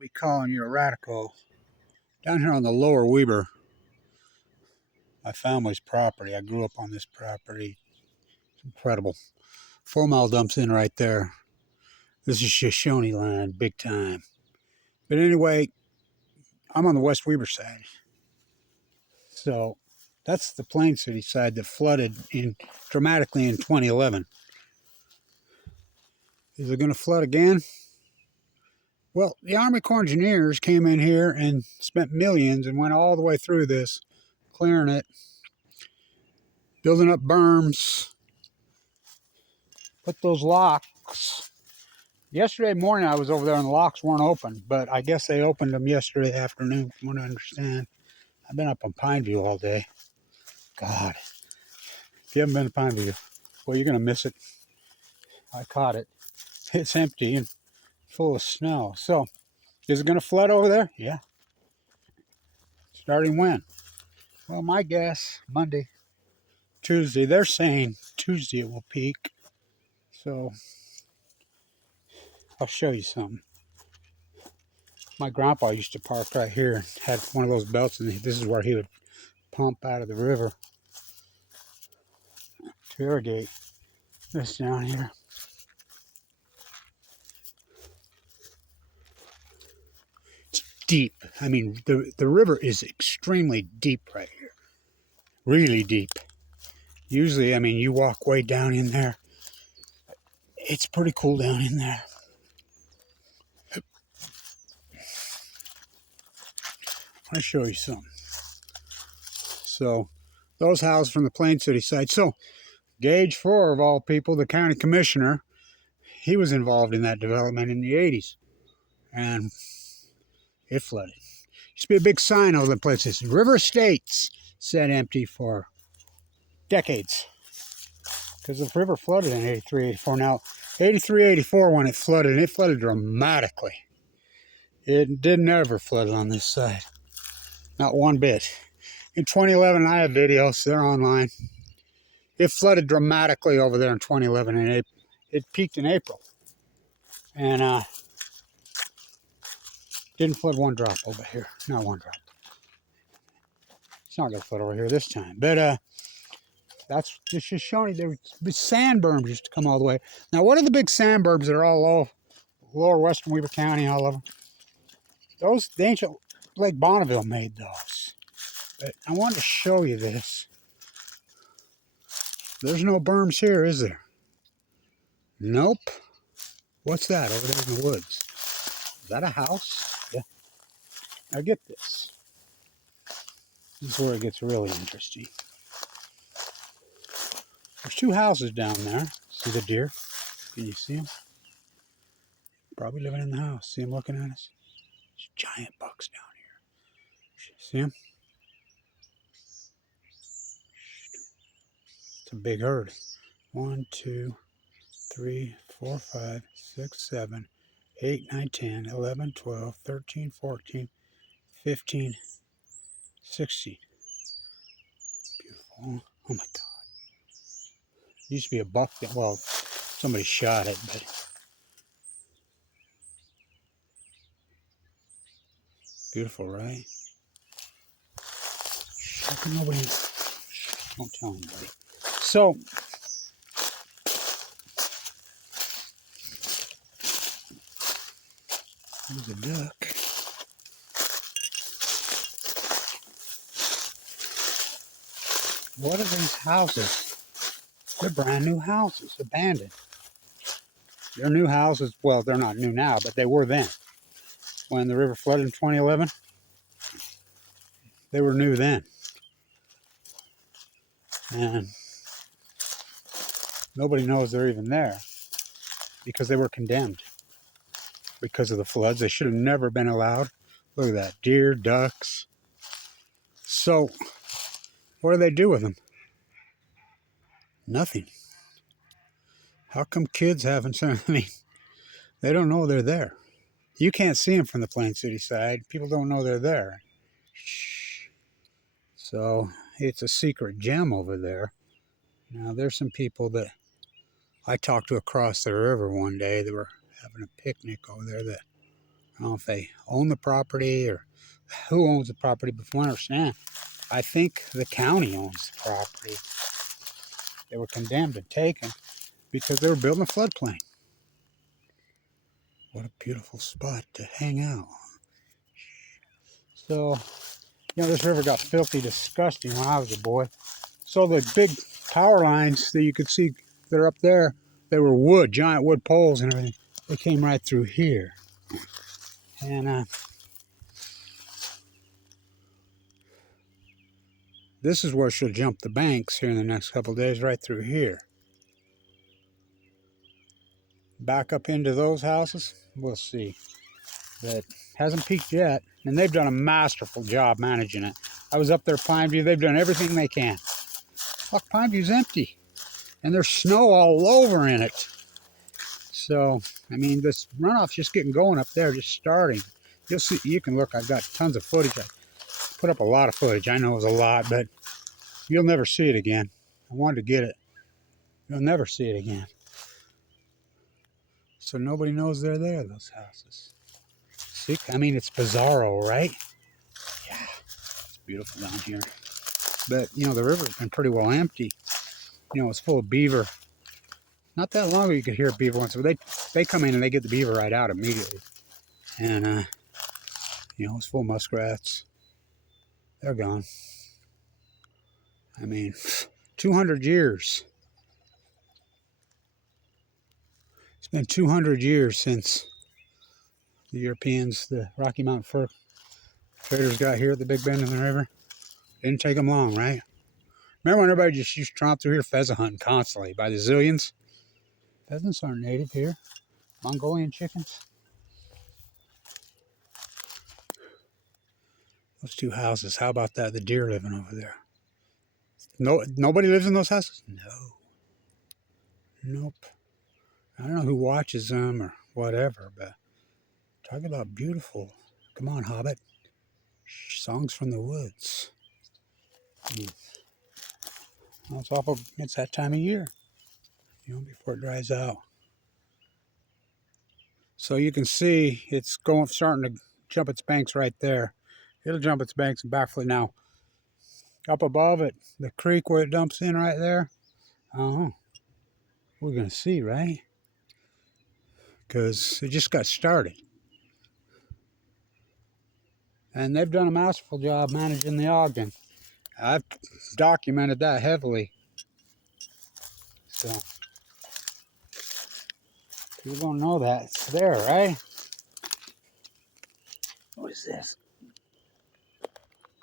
be calling you a radical. Down here on the lower Weber, my family's property. I grew up on this property. It's incredible. 4 Mile dumps in right there. This is Shoshone land, big time. But anyway, I'm on the West Weber side. So that's the Plain City side that flooded dramatically in 2011. Is it going to flood again? Well, the Army Corps of Engineers came in here and spent millions and went all the way through this, clearing it, building up berms, put those locks. Yesterday morning I was over there and the locks weren't open, but I guess they opened them yesterday afternoon from what I understand. I've been up on Pineview all day. God, if you haven't been to Pineview, well, you're going to miss it. I caught it. It's empty and full of snow. So, is it going to flood over there? Yeah. Starting when? Well, my guess, Monday, Tuesday. They're saying Tuesday it will peak. So, I'll show you something. My grandpa used to park right here and had one of those belts, and this is where he would pump out of the river to irrigate this down here. It's deep. I mean, the river is extremely deep right here. Really deep. Usually, I mean, you walk way down in there. It's pretty cool down in there. I'll show you something. So, those houses from the Plain City side. So, Gage 4, of all people, the county commissioner, he was involved in that development in the 80s. And it flooded. Used to be a big sign over the place. It says, River Estates sat empty for decades. Because the river flooded in 83, 84. Now, 83, 84 when it flooded dramatically. It didn't ever flood on this side. Not one bit. In 2011, I have videos. They're online. It flooded dramatically over there in 2011, and it peaked in April. And didn't flood one drop over here. Not one drop. It's not going to flood over here this time. But that's just Shoshone. The sand berms used to come all the way. Now, what are the big sand berms that are all lower western Weber County, all of them? Those, the ancient Lake Bonneville made those. But I wanted to show you this. There's no berms here, is there? Nope. What's that over there in the woods? Is that a house? Yeah. Now get this. This is where it gets really interesting. There's two houses down there. See the deer? Can you see them? Probably living in the house. See them looking at us? There's giant bucks down here. See them? It's a big herd. 1, 2, 3, 4, 5, 6, 7, 8, 9, 10, 11, 12, 13, 14, 15, 16. Beautiful. Oh my God. Used to be a buck that, well, somebody shot it, but beautiful, right? How come nobody, don't tell anybody. So, there's a duck. What are these houses? They're brand new houses, abandoned. They're new houses. Well, they're not new now, but they were then. When the river flooded in 2011, they were new then. And nobody knows they're even there because they were condemned because of the floods. They should have never been allowed. Look at that, deer, ducks. So, what do they do with them? Nothing. How come kids haven't, I mean, they don't know they're there. You can't see them from the Plain City side. People don't know they're there. Shh. So, it's a secret gem over there. Now, there's some people that I talked to across the river one day. They were having a picnic over there that I don't know if they own the property or who owns the property, but from what I understand, I think the county owns the property. They were condemned and taken because they were building a floodplain. What a beautiful spot to hang out. So, you know, this river got filthy disgusting when I was a boy. So the big power lines that you could see that are up there, they were wood, giant wood poles and everything. They came right through here. And this is where she'll jump the banks here in the next couple of days, right through here. Back up into those houses, we'll see. But hasn't peaked yet, and they've done a masterful job managing it. I was up there at Pineview. They've done everything they can. Look, Pineview's empty, and there's snow all over in it. So, I mean, this runoff's just getting going up there, just starting. You'll see, you can look, I've got tons of footage. I put up a lot of footage. I know it was a lot, but you'll never see it again. I wanted to get it. You'll never see it again. So nobody knows they're there, those houses. See, I mean, it's bizarro, right? Yeah, it's beautiful down here. But, you know, the river's been pretty well empty. You know, it's full of beaver. Not that long ago you could hear beaver once, but they come in and they get the beaver right out immediately. And, you know, it's full of muskrats. They're gone. I mean, 200 years. It's been 200 years since the Europeans, the Rocky Mountain fur traders got here at the Big Bend in the river. Didn't take them long, right? Remember when everybody just used to tromp through here pheasant hunting constantly by the zillions? Pheasants aren't native here. Mongolian chickens. Those two houses, how about that? The deer living over there. No, nobody lives in those houses? No. Nope. I don't know who watches them or whatever, but talk about beautiful. Come on, Hobbit. Songs from the woods. Well, it's awful. It's that time of year, you know, before it dries out. So you can see it's starting to jump its banks right there. It'll jump its banks and backflow now. Up above it, the creek where it dumps in right there. We're gonna see, right? Because it just got started. And they've done a masterful job managing the Ogden. I've documented that heavily. So people don't know that. It's there, right? What is this?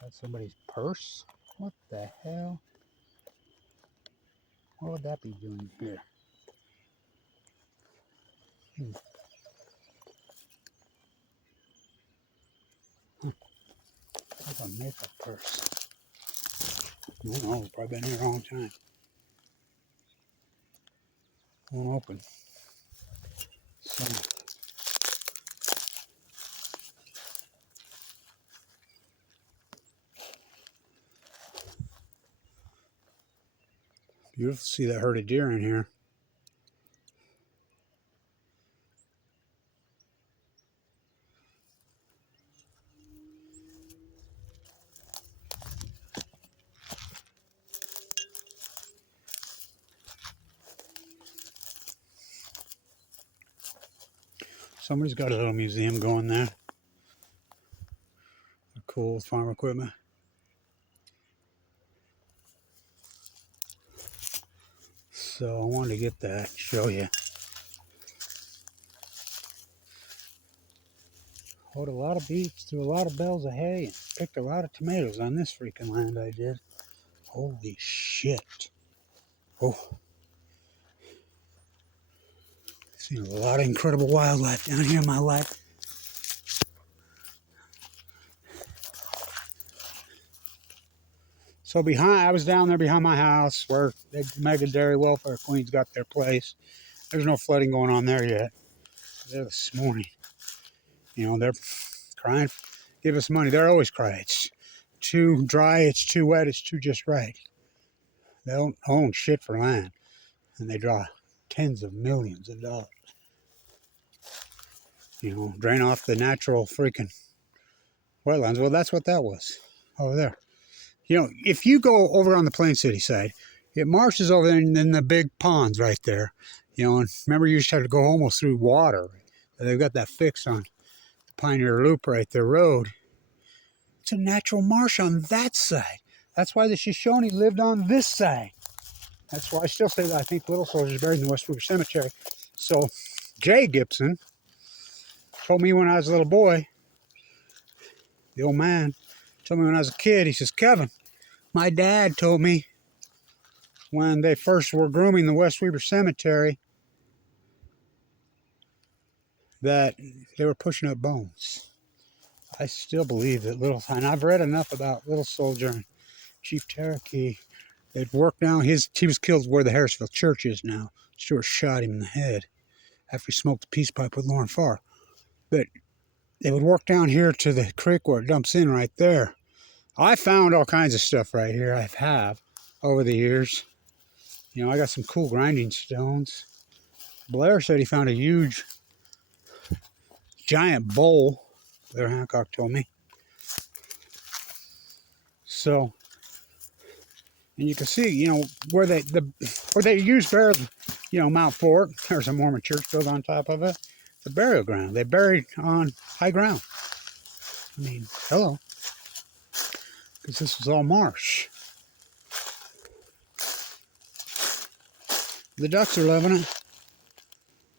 That's somebody's purse? What the hell? What would that be doing here? That's a makeup purse. I don't know, it's probably been here a long time. Won't open. So, beautiful to see that herd of deer in here. Somebody's got a little museum going there. Cool farm equipment. So I wanted to get that, show you. Hoed a lot of beets, threw a lot of bales of hay, and picked a lot of tomatoes on this freaking land I did. Holy shit. Oh. Seen a lot of incredible wildlife down here in my life. So I was down there behind my house where the Mega Dairy Welfare Queens got their place. There's no flooding going on there yet. There this morning. You know, they're crying, give us money. They're always crying. It's too dry, it's too wet, it's too just right. They don't own shit for land. And they draw tens of millions of dollars. You know, drain off the natural freaking wetlands. Well, that's what that was over there. You know, if you go over on the Plain City side, it marshes over there and then the big ponds right there. You know, and remember you used to have to go almost through water. They've got that fixed on the Pioneer Loop right there road. It's a natural marsh on that side. That's why the Shoshone lived on this side. That's why I still say that I think Little Soldier's buried in the West River Cemetery. So Jay Gibson told me when I was a little boy, the old man told me when I was a kid, he says, Kevin, my dad told me when they first were grooming the West Weaver Cemetery that they were pushing up bones. I still believe that and I've read enough about Little Soldier and Chief Cherokee. They'd worked down he was killed where the Harrisville Church is now. Stewart shot him in the head after he smoked a peace pipe with Lauren Farr. But they would work down here to the creek where it dumps in right there. I found all kinds of stuff right here. I have over the years. You know, I got some cool grinding stones. Blair said he found a huge, giant bowl. Blair Hancock told me. So, and you can see, you know, where they used burial, you know, Mount Fort. There's a Mormon church built on top of it. The burial ground. They buried on high ground. I mean, hello. Because this was all marsh. The ducks are loving it.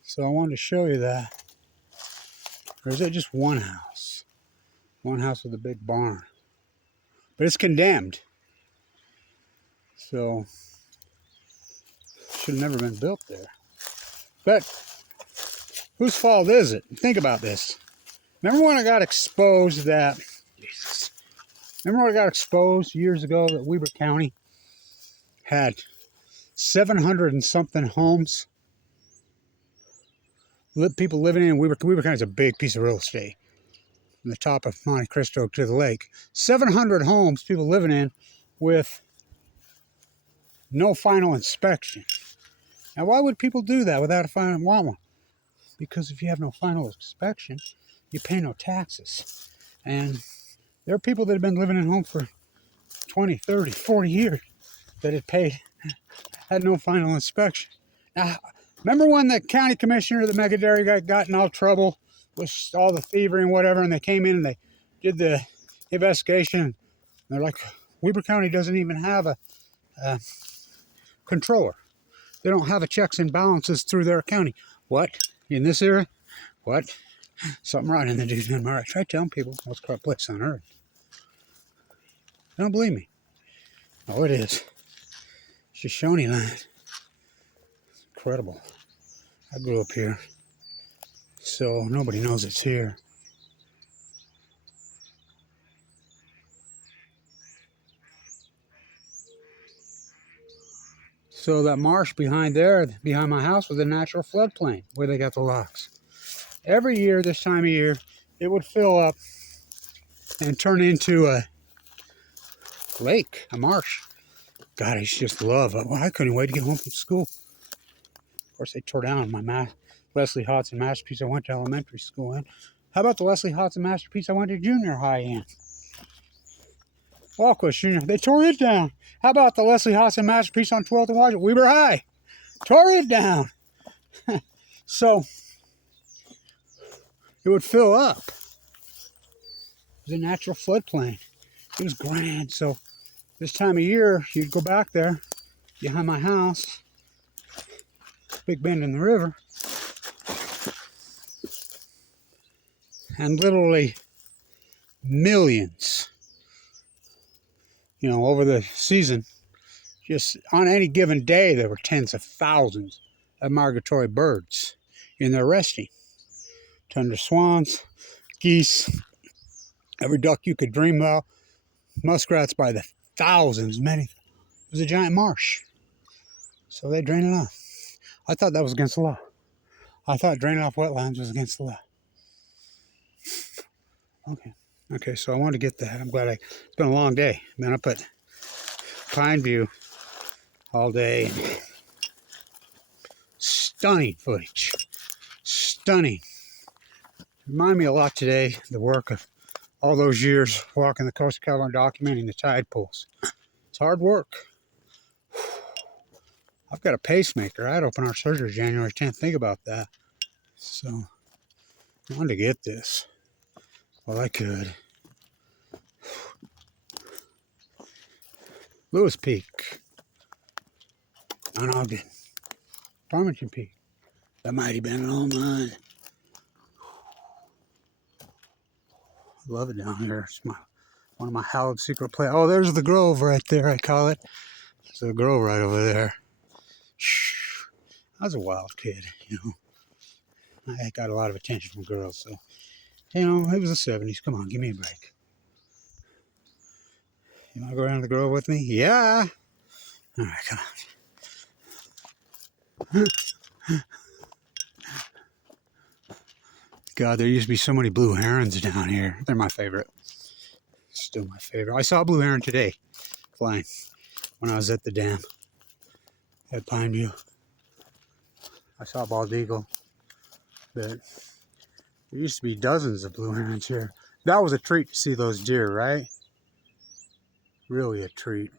So I wanted to show you that. Or is it just one house? One house with a big barn. But it's condemned. So, should have never been built there. But, whose fault is it? Think about this. Remember when I got exposed remember when I got exposed years ago that Weber County had 700 and something homes? People living in Weber County is a big piece of real estate. From the top of Monte Cristo to the lake. 700 homes people living in with no final inspection. Now, why would people do that without a final one? Because if you have no final inspection, you pay no taxes. And there are people that have been living in homes for 20, 30, 40 years that had no final inspection. Now, remember when the county commissioner of the Megadairy got in all trouble with all the thievery and whatever, and they came in and they did the investigation, and they're like, Weber County doesn't even have a controller. They don't have a checks and balances through their county. What? In this area? What? Something right in the dude's name. All right, try telling people what's corrupt place on earth. They don't believe me. Oh, it is. Shoshone land. Incredible. I grew up here, so nobody knows it's here. So that marsh behind my house, was a natural floodplain where they got the locks. Every year, this time of year, it would fill up and turn into a lake, a marsh. God, I just love it. Well, I couldn't wait to get home from school. Of course, they tore down my Leslie Hodson Masterpiece I went to elementary school in. How about the Leslie Hodson Masterpiece I went to junior high in? Walquist Junior. They tore it down. How about the Leslie Hodson Masterpiece on 12th and Washington? Weber High. Tore it down. So, it would fill up. It was a natural floodplain. It was grand. So, this time of year, you'd go back there behind my house, big bend in the river, and literally millions, you know, over the season, just on any given day, there were tens of thousands of migratory birds in there resting. Tundra swans, geese, every duck you could dream of, muskrats by the thousands, many. It was a giant marsh. So they drained it off. I thought that was against the law. I thought draining off wetlands was against the law. Okay, so I wanted to get that. I'm glad it's been a long day. Been up at Pine View all day. Stunning footage. Stunning. Remind me a lot today, the work of all those years walking the coast of California, documenting the tide pools. It's hard work. I've got a pacemaker. I had open heart surgery January 10th. Think about that. So I wanted to get this while I could. Lewis Peak on Ogden. Farmington Peak. That might have been all mine. I love it down here. It's one of my hallowed secret places. Oh, there's the grove right there, I call it. There's a grove right over there. Shh. I was a wild kid, you know. I got a lot of attention from girls, so, you know, it was the 70s. Come on, give me a break. You want to go around the grove with me? Yeah. All right, come on. God, there used to be so many blue herons down here. They're my favorite. Still my favorite. I saw a blue heron today flying when I was at the dam at Pineview. I saw a bald eagle. But there used to be dozens of blue herons here. That was a treat to see those deer, right? Really a treat.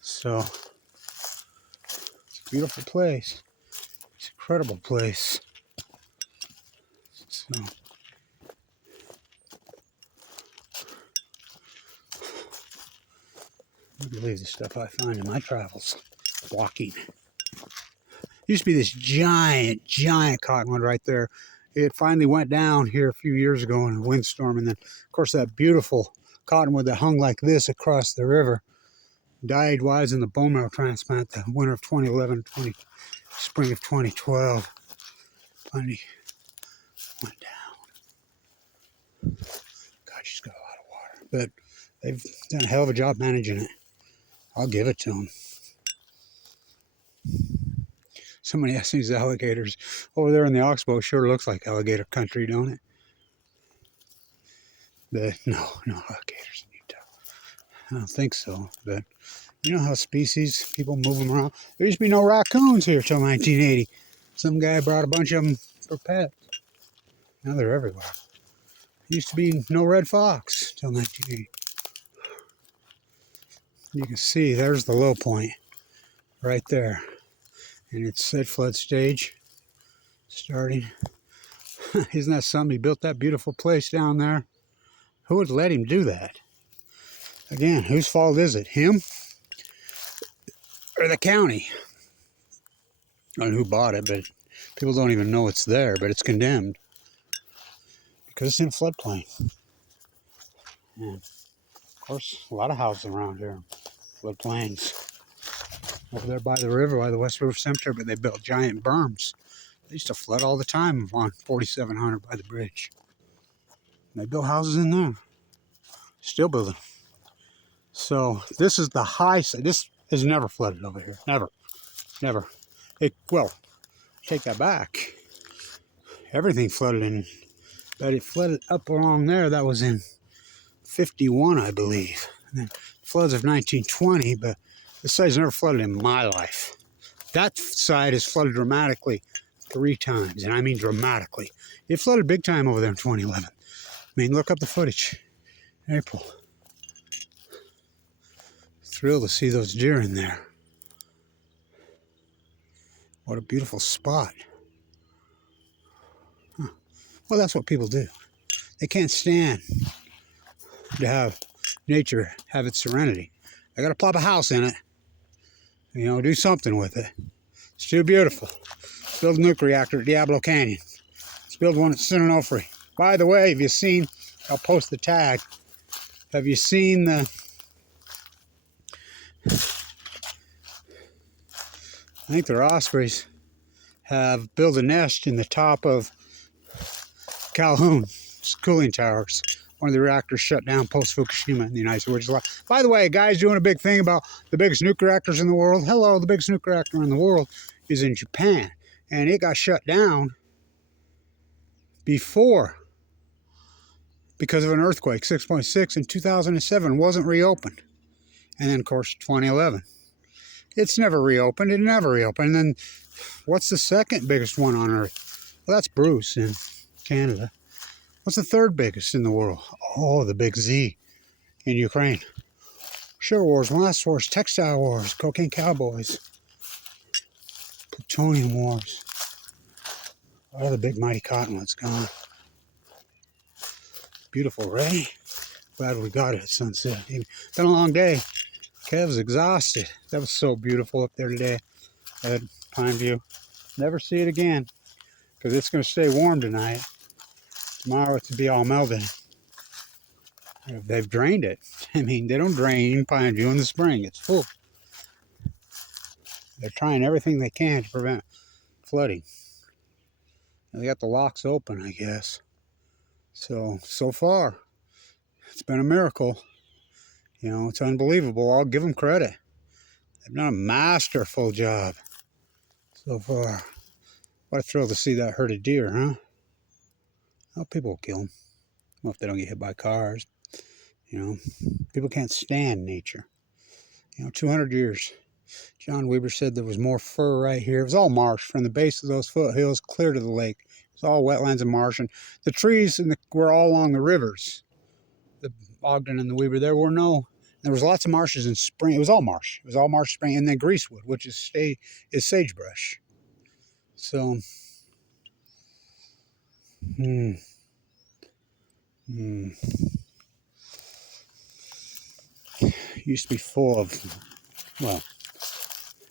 So, it's a beautiful place. It's an incredible place. So, I believe the stuff I find in my travels. Walking. Used to be this giant cottonwood right there. It finally went down here a few years ago in a windstorm, and then, of course, that beautiful cottonwood that hung like this across the river died wise in the bone marrow transplant the winter of 2011, spring of 2012. Finally went down. God, she's got a lot of water, but they've done a hell of a job managing it. I'll give it to them. Somebody asked these alligators over there in the oxbow. Sure looks like alligator country, don't it? But no alligators in Utah. I don't think so. But you know how species, people move them around. There used to be no raccoons here till 1980. Some guy brought a bunch of them for pets. Now they're everywhere. There used to be no red fox till 1980. You can see there's the low point right there. And it's at flood stage starting. Isn't that something? He built that beautiful place down there. Who would let him do that? Again, whose fault is it? Him or the county? I don't know who bought it, but people don't even know it's there, but it's condemned because it's in floodplain. And of course, a lot of houses around here, floodplains. Over there by the river, by the West River Cemetery, but they built giant berms. They used to flood all the time on 4700 by the bridge. And they built houses in there. Still building. So this is the high side. This has never flooded over here. Never. Never. Well, take that back. Everything flooded in, but it flooded up along there. That was in 51, I believe. And then floods of 1920, but this side's never flooded in my life. That side has flooded dramatically 3 times, and I mean dramatically. It flooded big time over there in 2011. I mean, look up the footage. April. Thrilled to see those deer in there. What a beautiful spot. Huh. Well, that's what people do. They can't stand to have nature have its serenity. They got to plop a house in it. You know, do something with it. It's too beautiful. Let's build a nuclear reactor at Diablo Canyon. Let's build one at San Onofre. By the way, have you seen, I'll post the tag. Have you seen the, I think they're ospreys, have built a nest in the top of Calhoun cooling towers. One of the reactors shut down post-Fukushima in the United States. By the way, a guy's doing a big thing about the biggest nuclear reactors in the world. Hello, the biggest nuclear reactor in the world is in Japan. And it got shut down before, because of an earthquake, 6.6 in 2007, wasn't reopened. And then, of course, 2011. It's never reopened. It never reopened. And then, what's the second biggest one on Earth? Well, that's Bruce in Canada. What's the third biggest in the world? Oh, the big Z in Ukraine. Sugar wars, blast wars, textile wars, cocaine cowboys, plutonium wars. Oh, the big mighty cottonwood's gone. Beautiful, right? Glad we got it at sunset. It's been a long day. Kev's exhausted. That was so beautiful up there today at Pine View. Never see it again because it's going to stay warm tonight. Tomorrow it's to be all melted. They've drained it. I mean, they don't drain Pine View in the spring. It's full. They're trying everything they can to prevent flooding. They got the locks open, I guess. So far, it's been a miracle. You know, it's unbelievable. I'll give them credit. They've done a masterful job so far. What a thrill to see that herd of deer, huh? Well, people will kill them. Well, if they don't get hit by cars. You know, people can't stand nature. You know, 200 years. John Weber said there was more fur right here. It was all marsh from the base of those foothills clear to the lake. It was all wetlands and marsh. And the trees were all along the rivers. The Ogden and the Weber. There was lots of marshes in spring. It was all marsh. It was all marsh spring. And then greasewood, which is sagebrush. So, used to be full of, well,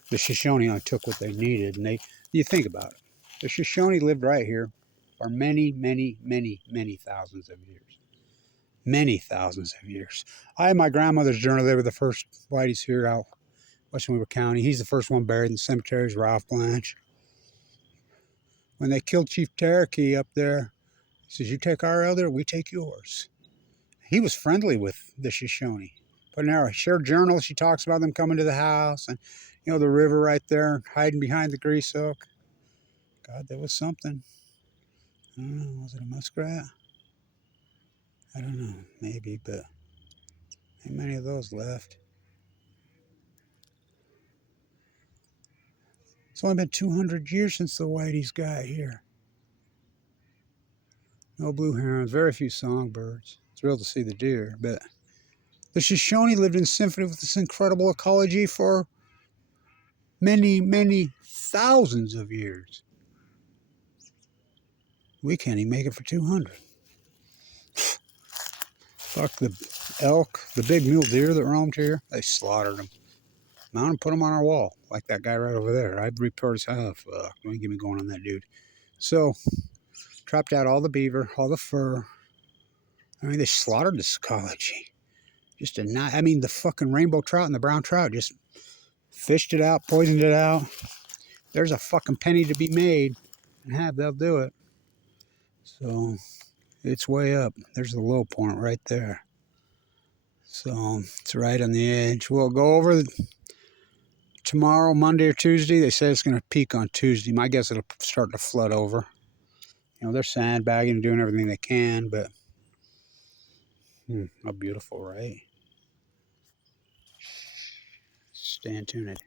the Shoshone only took what they needed. And you think about it. The Shoshone lived right here for many, many, many, many thousands of years. Many thousands of years. I had my grandmother's journal. They were the first whiteys here out Western Weber County. He's the first one buried in the cemetery, is Ralph Blanche. When they killed Chief Cherokee up there, he says, you take our elder, we take yours. He was friendly with the Shoshone. But in our shared journal, she talks about them coming to the house and, you know, the river right there, hiding behind the grease oak. God, there was something. I don't know, was it a muskrat? I don't know, maybe, but ain't many of those left. It's only been 200 years since the whiteys got here. No blue herons, very few songbirds. Thrilled to see the deer, but the Shoshone lived in symphony with this incredible ecology for many, many thousands of years. We can't even make it for 200. Fuck the elk, the big mule deer that roamed here, they slaughtered them. Mount and put them on our wall, like that guy right over there. I'd report his house. Fuck, don't get me going on that dude. So, trapped out all the beaver, all the fur. I mean, they slaughtered this ecology. Just I mean, the fucking rainbow trout and the brown trout just fished it out, poisoned it out. There's a fucking penny to be made, and they'll do it. So, it's way up. There's the low point right there. So, it's right on the edge. We'll go over tomorrow, Monday or Tuesday. They say it's going to peak on Tuesday. My guess it'll start to flood over. You know, they're sandbagging and doing everything they can, but how beautiful, right? Stay tuned.